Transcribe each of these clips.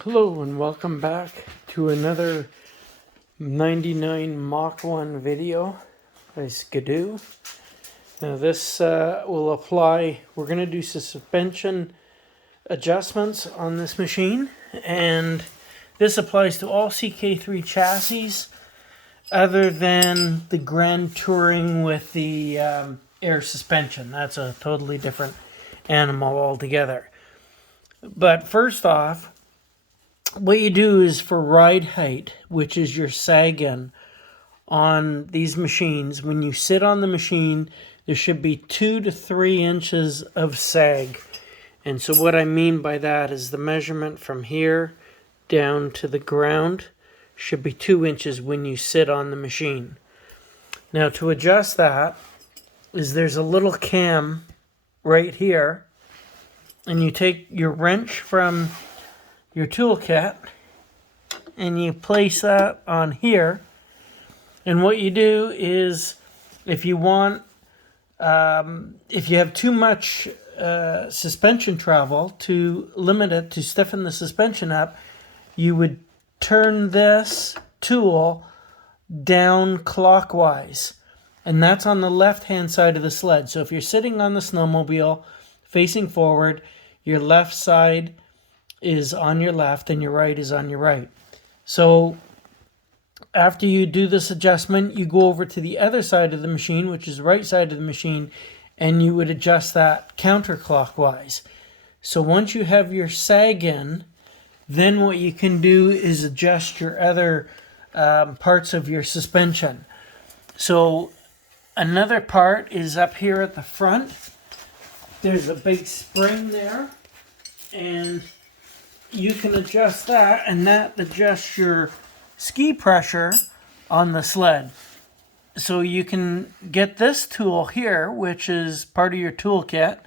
Hello and welcome back to another 99 Mach 1 video by Skidoo. Now this will apply, we're going to do some suspension adjustments on this machine, and this applies to all CK3 chassis other than the Grand Touring with the air suspension. That's a totally different animal altogether. But first off, what you do is for ride height, which is your sag-in on these machines, when you sit on the machine, there should be 2 to 3 inches of sag. And so what I mean by that is the measurement from here down to the ground should be 2 inches when you sit on the machine. Now to adjust that is there's a little cam right here, and you take your wrench from your toolkit and you place that on here, and what you do is if you want if you have too much suspension travel, to limit it, to stiffen the suspension up, you would turn this tool down clockwise, and that's on the left hand side of the sled. So if you're sitting on the snowmobile facing forward, your left side is on your left and your right is on your right. So after you do this adjustment, you go over to the other side of the machine, which is the right side of the machine, and you would adjust that counterclockwise. So once you have your sag in, then what you can do is adjust your other parts of your suspension. So another part is up here at the front. There's a big spring there, and you can adjust that, and that adjusts your ski pressure on the sled. So you can get this tool here, which is part of your toolkit,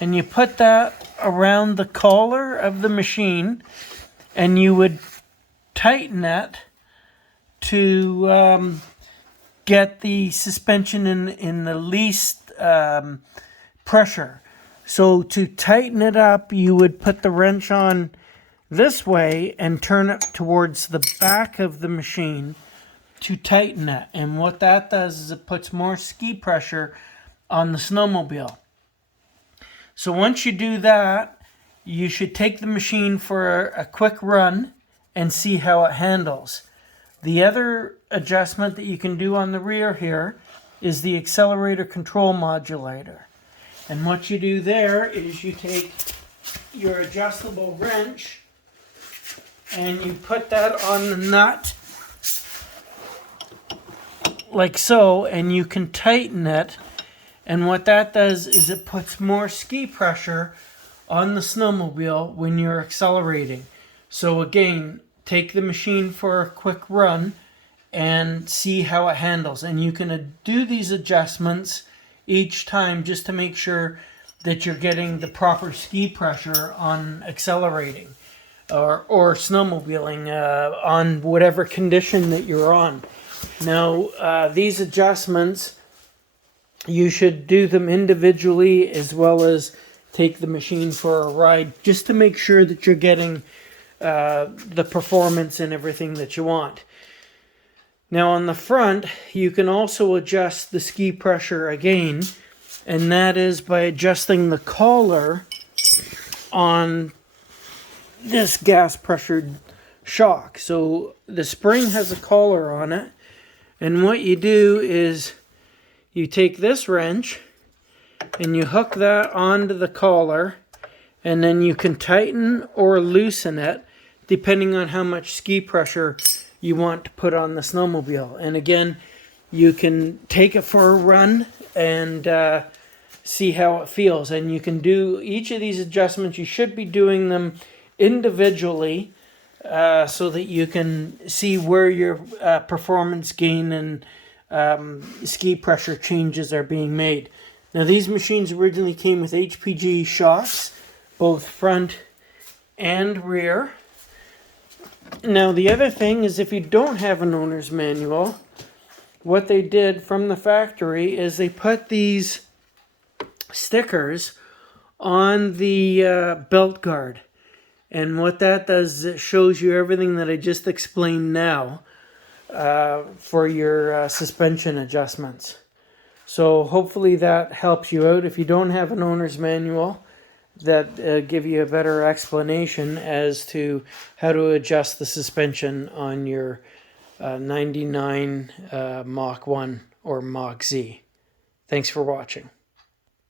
and you put that around the collar of the machine, and you would tighten it to get the suspension in the least pressure. So to tighten it up, you would put the wrench on this way and turn it towards the back of the machine to tighten it. And what that does is it puts more ski pressure on the snowmobile. So once you do that, you should take the machine for a quick run and see how it handles. The other adjustment that you can do on the rear here is the Accelerator control modulator. And what you do there is you take your adjustable wrench and you put that on the nut like so, and you can tighten it, and what that does is it puts more ski pressure on the snowmobile when you're accelerating. So again, take the machine for a quick run and see how it handles, and you can do these adjustments each time just to make sure that you're getting the proper ski pressure on accelerating or snowmobiling on whatever condition that you're on. Now, these adjustments, you should do them individually as well as take the machine for a ride, just to make sure that you're getting the performance and everything that you want. Now on the front, you can also adjust the ski pressure again, and that is by adjusting the collar on this gas pressured shock. So the spring has a collar on it, and what you do is you take this wrench and you hook that onto the collar, and then you can tighten or loosen it depending on how much ski pressure you want to put on the snowmobile. And again, you can take it for a run and see how it feels. And you can do each of these adjustments. You should be doing them individually so that you can see where your performance gain and ski pressure changes are being made. Now these machines originally came with HPG shocks, both front and rear. Now the other thing is, if you don't have an owner's manual, what they did from the factory is they put these stickers on the belt guard. And what that does, it shows you everything that I just explained now for your suspension adjustments. So hopefully that helps you out. If you don't have an owner's manual, that give you a better explanation as to how to adjust the suspension on your 99 Mach 1 or Mach Z. Thanks for watching.